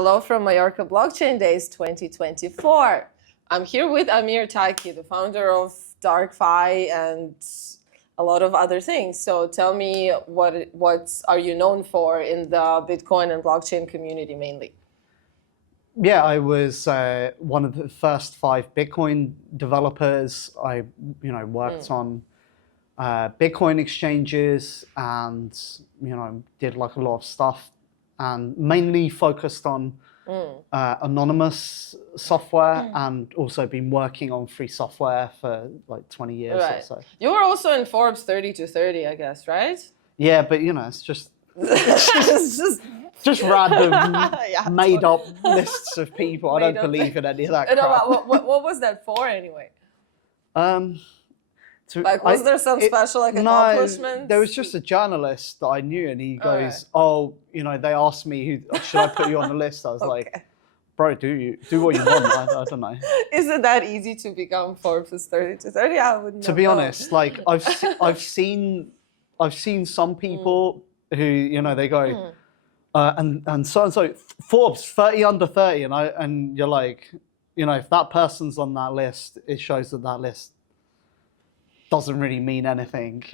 Hello from Mallorca Blockchain Days 2024. I'm here with Amir Taaki, the founder of DarkFi and a lot of other things. So tell me, what are you known for in the Bitcoin and blockchain community mainly? Yeah, I was one of the first 5 Bitcoin developers. I, worked on Bitcoin exchanges and, did like a lot of stuff and mainly focused on anonymous software and also been working on free software for like 20 years or so. You were also in Forbes 30 to 30, I guess, right? Yeah, but it's just just random made up lists of people. I don't believe in any of that crap. What was that for anyway? Was there some special accomplishment? No, there was just a journalist that I knew, and he goes, "Oh, they asked me, should I put you on the list?" I was like, "Bro, do what you want." I don't know. Is it that easy to become Forbes 30 to 30? I wouldn't know. To be honest, like I've seen some people who they go, and so Forbes 30 under 30, and you're like, if that person's on that list, it shows that list doesn't really mean anything,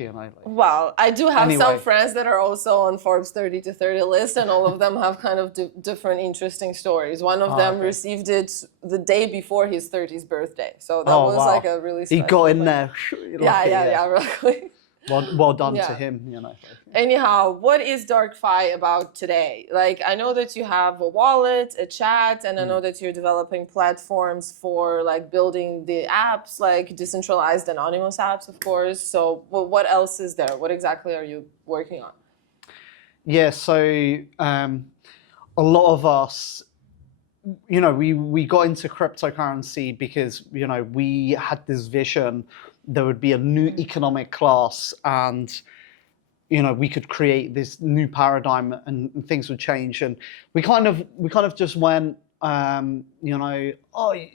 Well, I do have some friends that are also on Forbes 30 to 30 list, and all of them have kind of different interesting stories. One of them received it the day before his 30th birthday, so that was like a really special He got in there. Yeah, really. Well done to him, Anyhow, what is DarkFi about today? Like, I know that you have a wallet, a chat, and I know that you're developing platforms for like building the apps, like decentralized anonymous apps, of course. So what else is there? What exactly are you working on? Yeah, so a lot of us, we got into cryptocurrency because, we had this vision there would be a new economic class and, we could create this new paradigm and things would change. And we kind of just went,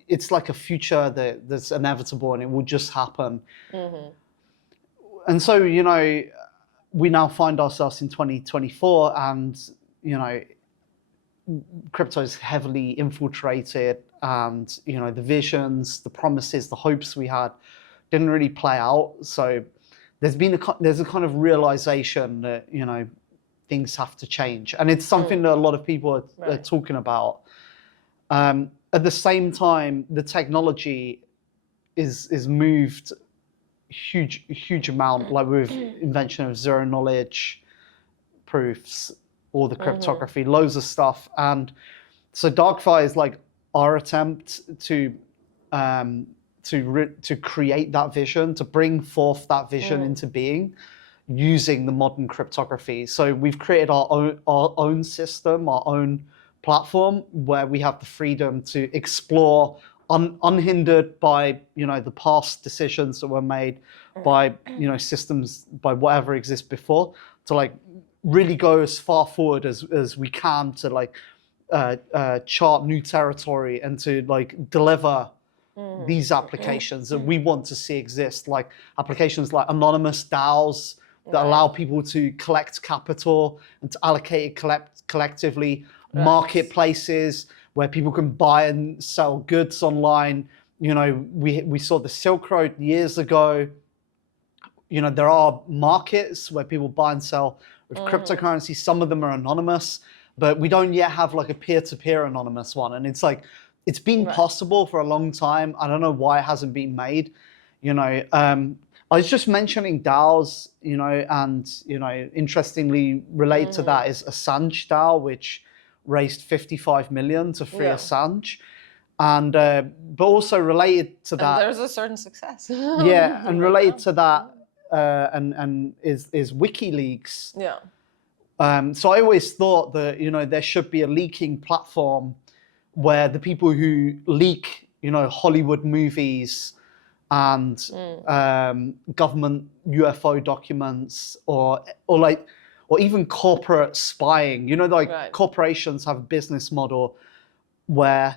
it's like a future that's inevitable and it will just happen. And so, we now find ourselves in 2024 and, crypto is heavily infiltrated and, the visions, the promises, the hopes we had didn't really play out. So there's a kind of realization that, things have to change. And it's something that a lot of people are talking about. At the same time, the technology is moved huge amount, like with invention of zero knowledge proofs, all the cryptography, loads of stuff. And so DarkFi is like our attempt to create that vision, to bring forth that vision into being using the modern cryptography. So we've created our own system, our own platform where we have the freedom to explore unhindered by, the past decisions that were made by, systems, by whatever exists before, to like really go as far forward as we can to like chart new territory and to like deliver these applications that we want to see exist, like applications like anonymous DAOs that allow people to collect capital and to allocate it collectively, marketplaces where people can buy and sell goods online. We saw the Silk Road years ago. There are markets where people buy and sell with cryptocurrency. Some of them are anonymous, but we don't yet have like a peer-to-peer anonymous one. And it's like, it's been possible for a long time. I don't know why it hasn't been made. I was just mentioning DAOs, and, interestingly related to that is Assange DAO, which raised 55 million to free Assange. And, but also related to that. And there's a certain success. And related to that, and is WikiLeaks. So I always thought that, there should be a leaking platform where the people who leak, Hollywood movies and government UFO documents or even corporate spying, corporations have a business model where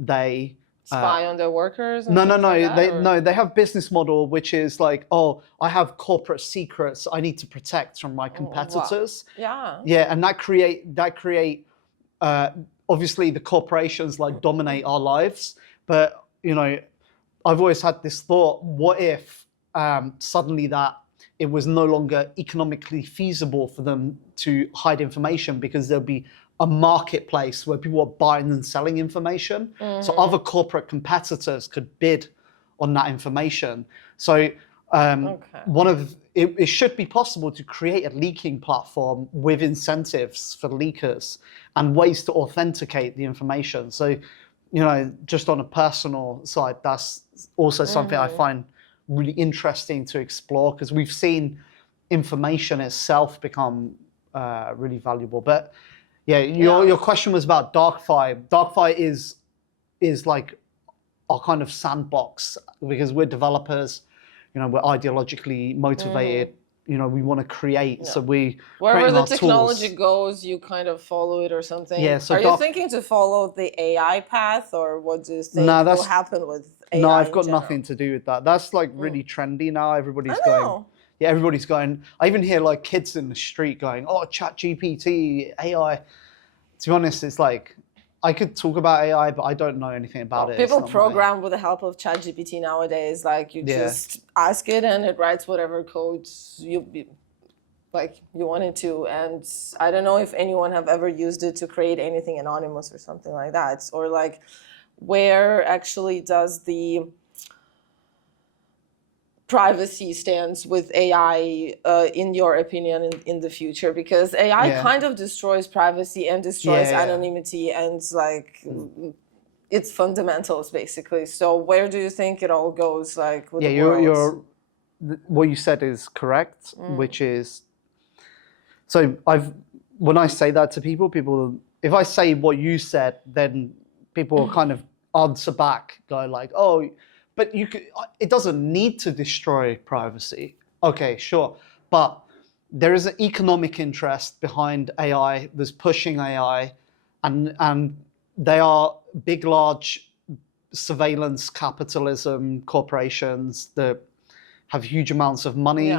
they spy on their workers? They have business model which is like, oh, I have corporate secrets I need to protect from my competitors. Wow. And that create obviously the corporations like dominate our lives, but you know, I've always had this thought: what if suddenly that it was no longer economically feasible for them to hide information, because there'll be a marketplace where people are buying and selling information. So other corporate competitors could bid on that information. So it should be possible to create a leaking platform with incentives for leakers and ways to authenticate the information. So, you know, just on a personal side, that's also something I find really interesting to explore, because we've seen information itself become really valuable. But yeah, your question was about DarkFi. DarkFi is like our kind of sandbox, because we're developers, you know, we're ideologically motivated. You know, we want to create, so we wherever the technology goes, you kind of follow it or something. Yeah. So are you thinking to follow the AI path, or what do you think will happen with AI? No, I've got nothing to do with that. That's like really trendy now. Everybody's going. Yeah, everybody's going. I even hear like kids in the street going, "Oh, ChatGPT, AI." To be honest, it's like, I could talk about AI, but I don't know anything about it. People program with the help of ChatGPT nowadays. Like you just ask it and it writes whatever code you want it to. And I don't know if anyone have ever used it to create anything anonymous or something like that. Or like, where actually does the privacy stands with AI, in your opinion, in the future? Because AI kind of destroys privacy and destroys anonymity and like its fundamentals, basically. So where do you think it all goes, like with the world? What you said is correct, which is, so when I say that to people, if I say what you said, then people kind of answer back, go like, oh, but it doesn't need to destroy privacy. Okay, sure. But there is an economic interest behind AI that's pushing AI, and they are big, large surveillance capitalism corporations that have huge amounts of money.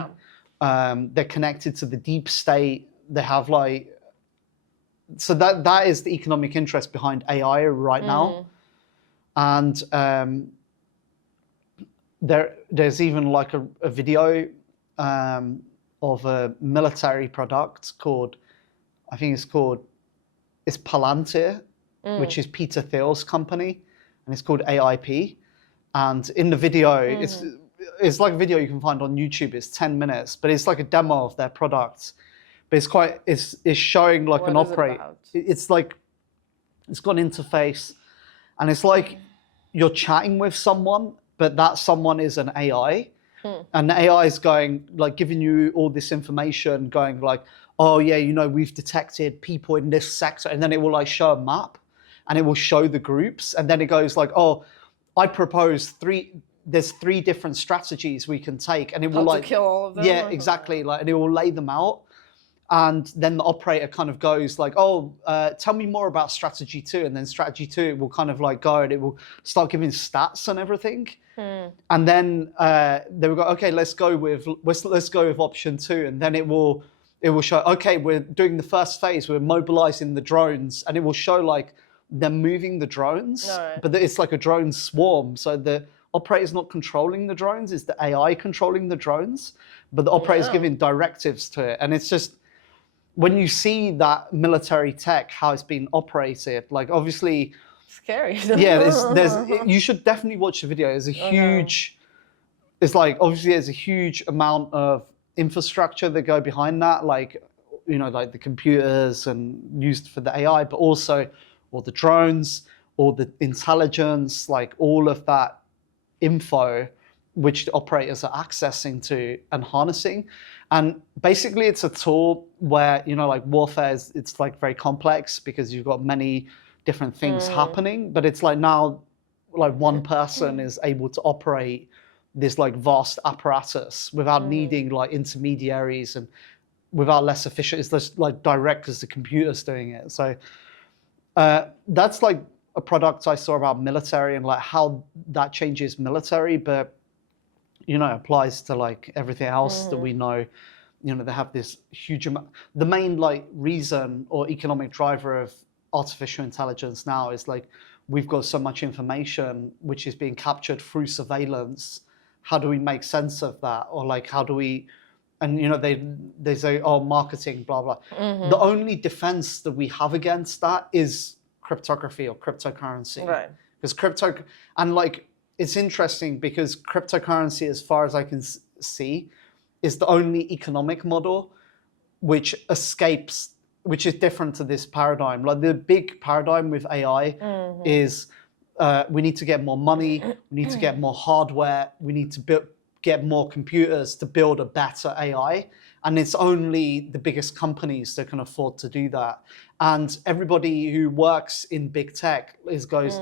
They're connected to the deep state. They have so that is the economic interest behind AI right now. And there's even like a video of a military product called, I think it's Palantir, which is Peter Thiel's company, and it's called AIP. And in the video, it's like a video you can find on YouTube. It's 10 minutes, but it's like a demo of their product. But it's showing like an operator. It's like, it's got an interface, and it's like you're chatting with someone, but that someone is an AI. And the AI is going, like, giving you all this information, going like, oh yeah, you know, we've detected people in this sector, and then it will like show a map, and it will show the groups, and then it goes like, oh, I propose there's 3 different strategies we can take, and it will like to kill all of them. Yeah, exactly. Like, and it will lay them out, and then the operator kind of goes like, oh, tell me more about strategy 2, and then strategy 2 it will kind of like go, and it will start giving stats and everything. And then they will go, okay, let's go with option 2, and then it will show, okay, we're doing the first phase, we're mobilizing the drones, and it will show like them moving the drones, but it's like a drone swarm. So the operator's not controlling the drones, it's the AI controlling the drones, but the operator's giving directives to it. And it's just, when you see that military tech, how it's been operated, like obviously scary. You should definitely watch the video. There's a huge, it's like, obviously there's a huge amount of infrastructure that go behind that, like, you know, like the computers and used for the AI, but also all the drones, all the intelligence, like all of that info which the operators are accessing to and harnessing. And basically it's a tool where, you know, like warfare it's like very complex because you've got many different things happening, but it's like now like one person is able to operate this like vast apparatus without needing like intermediaries and without less efficient. It's just like direct because the computer's doing it. So that's like a product I saw about military and like how that changes military, but you know, applies to like everything else that we know. You know, they have this huge amount. The main like reason or economic driver of artificial intelligence now is like, we've got so much information which is being captured through surveillance. How do we make sense of that? Or like, how do we, and you know, they say, oh, marketing, blah, blah. The only defense that we have against that is cryptography or cryptocurrency. Right. Because and like, it's interesting because cryptocurrency, as far as I can see, is the only economic model which escapes, which is different to this paradigm. Like the big paradigm with AI is we need to get more money, we need to get more hardware, we need to get more computers to build a better AI. And it's only the biggest companies that can afford to do that. And everybody who works in big tech goes,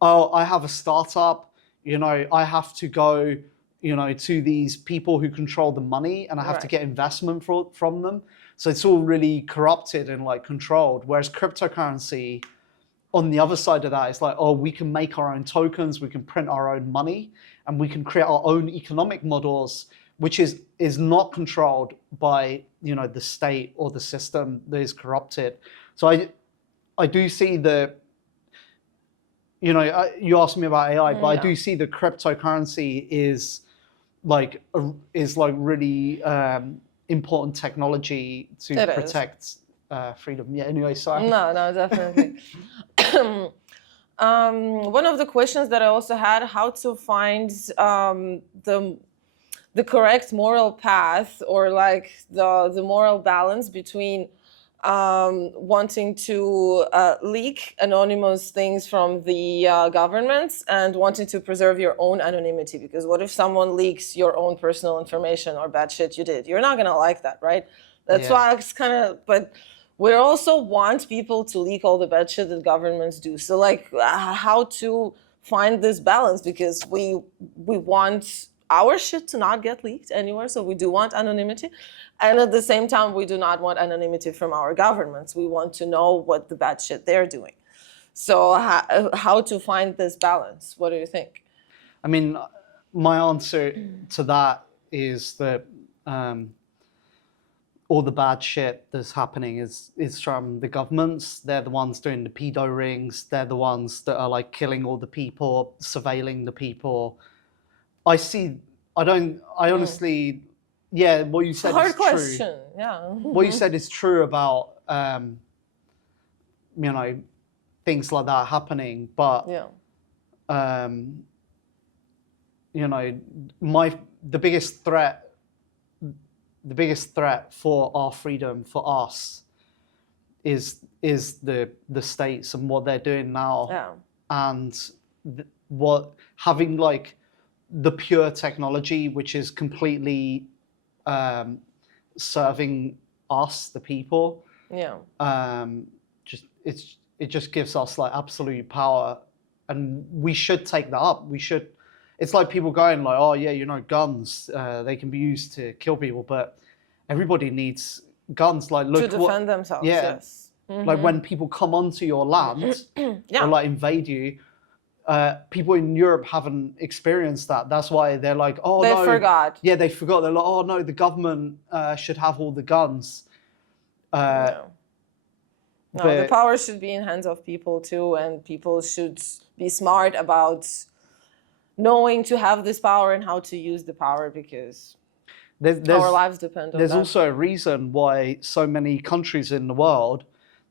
oh, I have a startup, you know, I have to go, you know, to these people who control the money, and I have to get investment from them. So it's all really corrupted and like controlled. Whereas cryptocurrency, on the other side of that, it's like, oh, we can make our own tokens, we can print our own money, and we can create our own economic models, which is not controlled by, you know, the state or the system that is corrupted. So I do see the, you know, you asked me about AI, but I do see the cryptocurrency is like really important technology to protect freedom. Yeah. Anyway, sorry. No, definitely. One of the questions that I also had, how to find the correct moral path, or like the moral balance between wanting to leak anonymous things from the governments and wanting to preserve your own anonymity. Because what if someone leaks your own personal information or bad shit you did? You're not gonna like that, right? That's why it's kind of, but we also want people to leak all the bad shit that governments do. So like, how to find this balance? Because we want our shit to not get leaked anywhere, so we do want anonymity. And at the same time, we do not want anonymity from our governments. We want to know what the bad shit they're doing. So how to find this balance? What do you think? I mean, my answer to that is that all the bad shit that's happening is from the governments. They're the ones doing the pedo rings. They're the ones that are like killing all the people, surveilling the people. I honestly, yeah, what you said Hard is question, true. yeah. What you said is true about, you know, things like that happening. But, you know, the biggest threat for our freedom, for us, is the states and what they're doing now. Yeah. And having like the pure technology, which is completely serving us, the people. Yeah. It just gives us like absolute power, and we should take that up. We should. It's like people going like, oh yeah, you know, guns, they can be used to kill people, but everybody needs guns. Like, look, to defend themselves. Yeah. Yes. Like when people come onto your land or like invade you. People in Europe haven't experienced that. That's why they're like, oh, they no. forgot. Yeah, they forgot. They're like, oh, no, the government should have all the guns. No, the power should be in hands of people too, and people should be smart about knowing to have this power and how to use the power, because our lives depend on that. There's also a reason why so many countries in the world,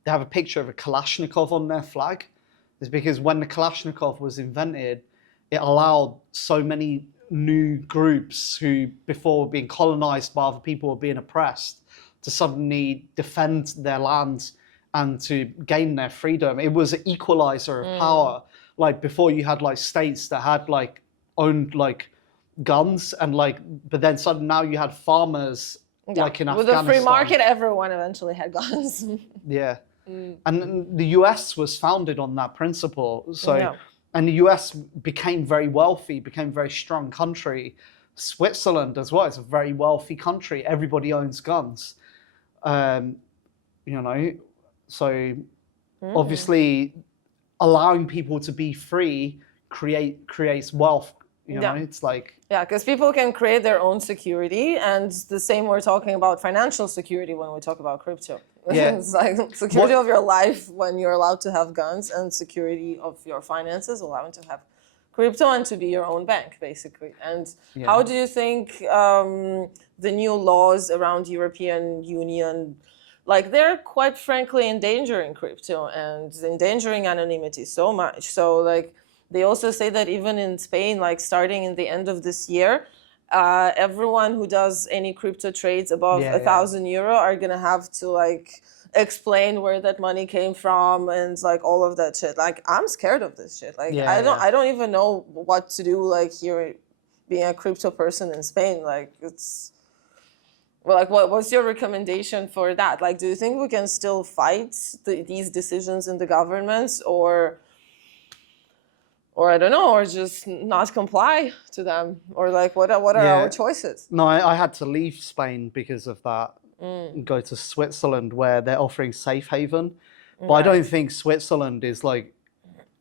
they have a picture of a Kalashnikov on their flag. Is because when the Kalashnikov was invented, it allowed so many new groups who before were being colonized by other people or being oppressed to suddenly defend their lands and to gain their freedom. It was an equalizer of power. Like before you had like states that had like owned like guns, and like, but then suddenly now you had farmers like in Afghanistan. With a free market, everyone eventually had guns. Yeah. And the US was founded on that principle. So, and the US became very wealthy, became a very strong country. Switzerland as well is a very wealthy country. Everybody owns guns. You know, so obviously allowing people to be free creates wealth, You know, it's like... Yeah, because people can create their own security, and the same we're talking about financial security when we talk about crypto. Yeah. It's like security of your life when you're allowed to have guns, and security of your finances, allowing to have crypto and to be your own bank, basically. And how do you think the new laws around European Union, like they're quite frankly endangering crypto and endangering anonymity so much. So like they also say that even in Spain, like starting in the end of this year, everyone who does any crypto trades above €1,000 are gonna have to like explain where that money came from and like all of that shit. Like I'm scared of this shit. Like I don't even know what to do like here being a crypto person in Spain. Like it's... Well, like, what's your recommendation for that? Like, do you think we can still fight these decisions in the governments, or I don't know, or just not comply to them, or like, what are our choices? No, I had to leave Spain because of that. Go to Switzerland, where they're offering safe haven, but I don't think Switzerland is like,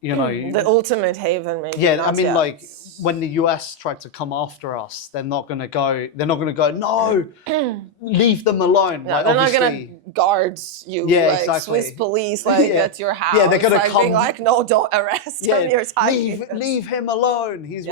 you know, the ultimate haven, maybe. Yeah, I mean, like when the US tried to come after us, they're not gonna go. No, leave them alone. Yeah, like, they're not gonna guard you. Yeah, like exactly. Swiss police, like at your house. Yeah, they're gonna like, come. Being like, no, don't arrest him. You're leave him alone. He's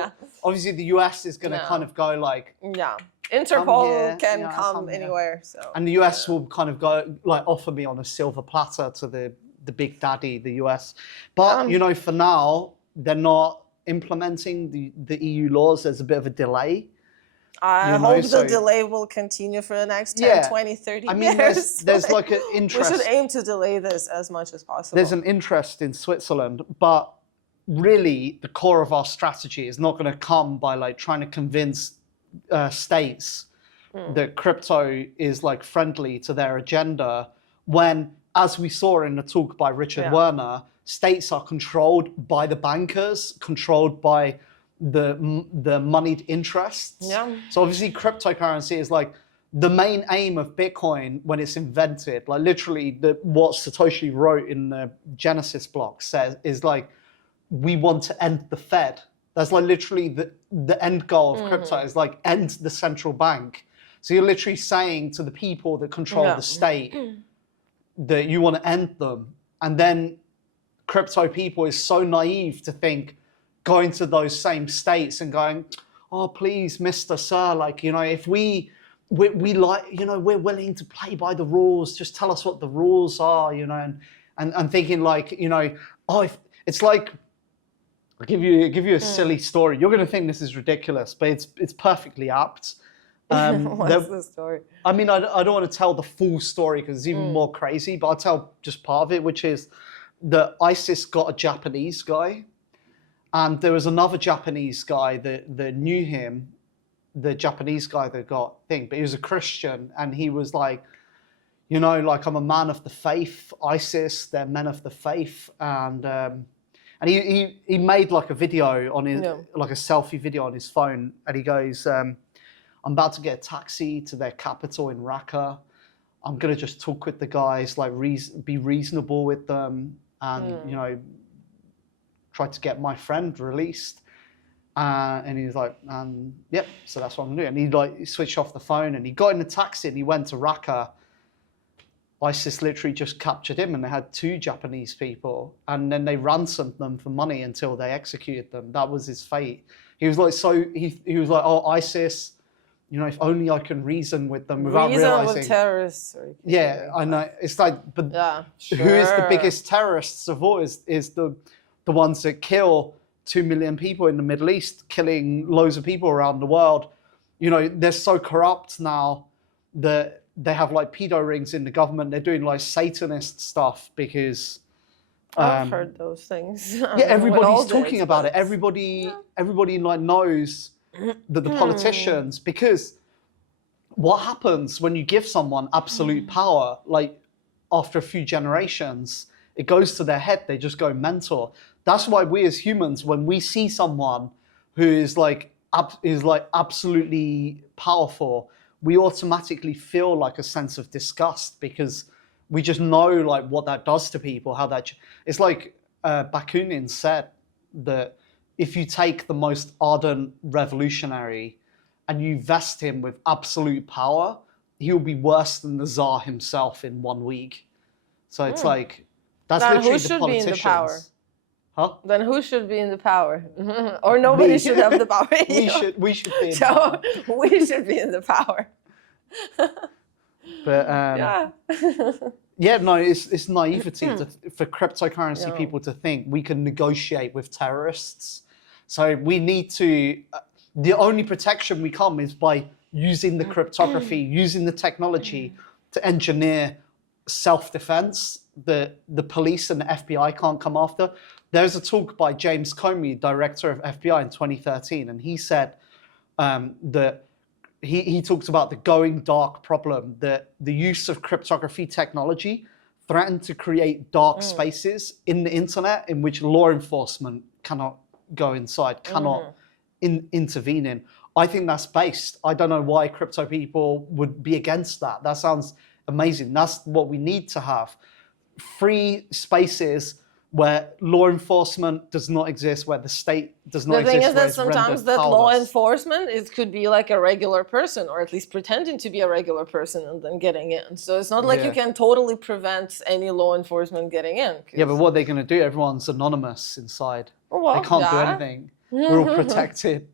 obviously the US is gonna kind of go like. Yeah. Interpol can come anywhere. So. And the US will kind of go like offer me on a silver platter to the big daddy, the US. But you know, for now, they're not implementing the EU laws. There's a bit of a delay. I hope the delay will continue for the next 10, 20, 30 years. I mean, there's like an interest. We should aim to delay this as much as possible. There's an interest in Switzerland, but really the core of our strategy is not going to come by like trying to convince states that crypto is like friendly to their agenda, when, as we saw in the talk by Richard Werner, states are controlled by the bankers, controlled by the moneyed interests. Yeah. So obviously cryptocurrency is like the main aim of Bitcoin when it's invented. Like literally what Satoshi wrote in the Genesis block says is like, we want to end the Fed. That's like literally the end goal of crypto is like end the central bank. So you're literally saying to the people that control the state that you want to end them. And then crypto people is so naive to think going to those same states and going, oh, please, Mr. Sir, like, you know, if we like, you know, we're willing to play by the rules, just tell us what the rules are, you know, and thinking like, you know, oh, if, it's like, I'll give you a silly story. You're going to think this is ridiculous, but it's perfectly apt. What's the story? I mean, I don't want to tell the full story because it's even more crazy, but I'll tell just part of it, which is that ISIS got a Japanese guy, and there was another Japanese guy that knew him, the Japanese guy that got thing, but he was a Christian, and he was like, you know, like, I'm a man of the faith. ISIS, they're men of the faith, and he made like a video on his, like a selfie video on his phone, and he goes, I'm about to get a taxi to their capital in Raqqa. I'm gonna just talk with the guys, like be reasonable with them, and you know, try to get my friend released. And he's like, yep. So that's what I'm doing. And he switched off the phone, and he got in the taxi, and he went to Raqqa. ISIS literally just captured him, and they had 2 Japanese people, and then they ransomed them for money until they executed them. That was his fate. He was like, he was like, oh, ISIS, you know, if only I can reason with them without realizing. With terrorists. Yeah, I know. It's like, but who is the biggest terrorists of all? Is the ones that kill 2 million people in the Middle East, killing loads of people around the world. You know, they're so corrupt now that they have like pedo rings in the government. They're doing like Satanist stuff because I've heard those things. Yeah, everybody's talking about it. Everybody like knows that the politicians, because what happens when you give someone absolute power, like after a few generations, it goes to their head. They just go mental. That's why we as humans, when we see someone who is like absolutely powerful, we automatically feel like a sense of disgust because we just know like what that does to people, how that it's like Bakunin said that if you take the most ardent revolutionary and you vest him with absolute power, he'll be worse than the Tsar himself in 1 week. So it's like, that's Then literally who the should be in the power? politicians. Huh? Then who should be in the power? Or nobody Me. should have the power. We should be in So power. we should be in the power. But Yeah. yeah, no, it's naivety for cryptocurrency No. people to think we can negotiate with terrorists. So we need to, the only protection we come is by using the cryptography, using the technology to engineer self-defense that the police and the FBI can't come after. There's a talk by James Comey, director of FBI in 2013, and he said that he talked about the going dark problem, that the use of cryptography technology threatened to create dark spaces in the internet in which law enforcement cannot go inside, cannot intervene in. I think that's based. I don't know why crypto people would be against that. That sounds amazing. That's what we need to have. Free spaces where law enforcement does not exist, where the state does not exist. The thing is where that it's sometimes rendered that law powerless. enforcement, it could be like a regular person, or at least pretending to be a regular person and then getting in. So it's not like you Yeah. can totally prevent any law enforcement getting in. Yeah, but what are they going to do? Everyone's anonymous inside. Well, They can't do yeah. anything. We're all protected.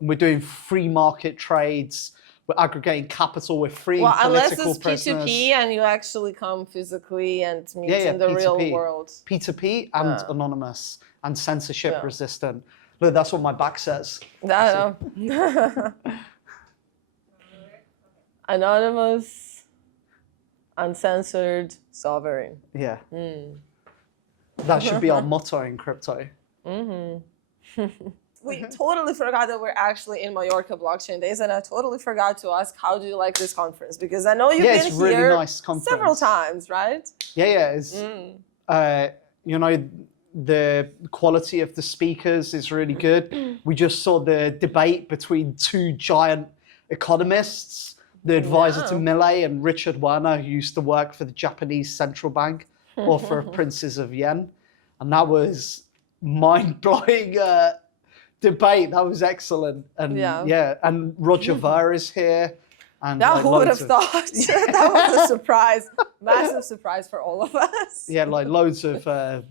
We're doing free market trades. We're aggregating capital. We're freeing Well, unless political it's prisoners. P2P and you actually come physically and meet in the P2P. real world. P2P and anonymous and censorship Yeah. resistant. Look, that's what my back says. I know. Anonymous, uncensored, sovereign. Yeah. That should be our motto in crypto. We totally forgot that we're actually in Mallorca Blockchain Days, and I totally forgot to ask, how do you like this conference? Because I know you've Yeah, been it's really here nice conference. several times, right? Yeah. It's, you know, the quality of the speakers is really good. We just saw the debate between two giant economists, the advisor to Millet and Richard Werner, who used to work for the Japanese central bank or for Princes of Yen. And that was mind-blowing debate. That was excellent. And and Roger Ver is here. And Now, like, who would have loads of- thought? That was a surprise, massive surprise for all of us. Yeah, like loads of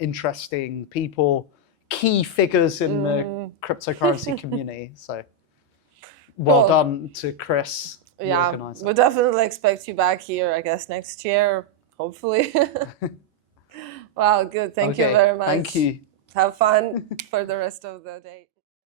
interesting people, key figures in the cryptocurrency community. So well Cool. done to Chris, the Yeah, organizer. we'll definitely expect you back here, I guess, next year, hopefully. Wow, good. Thank you Okay, very much. Thank you. Have fun for the rest of the day.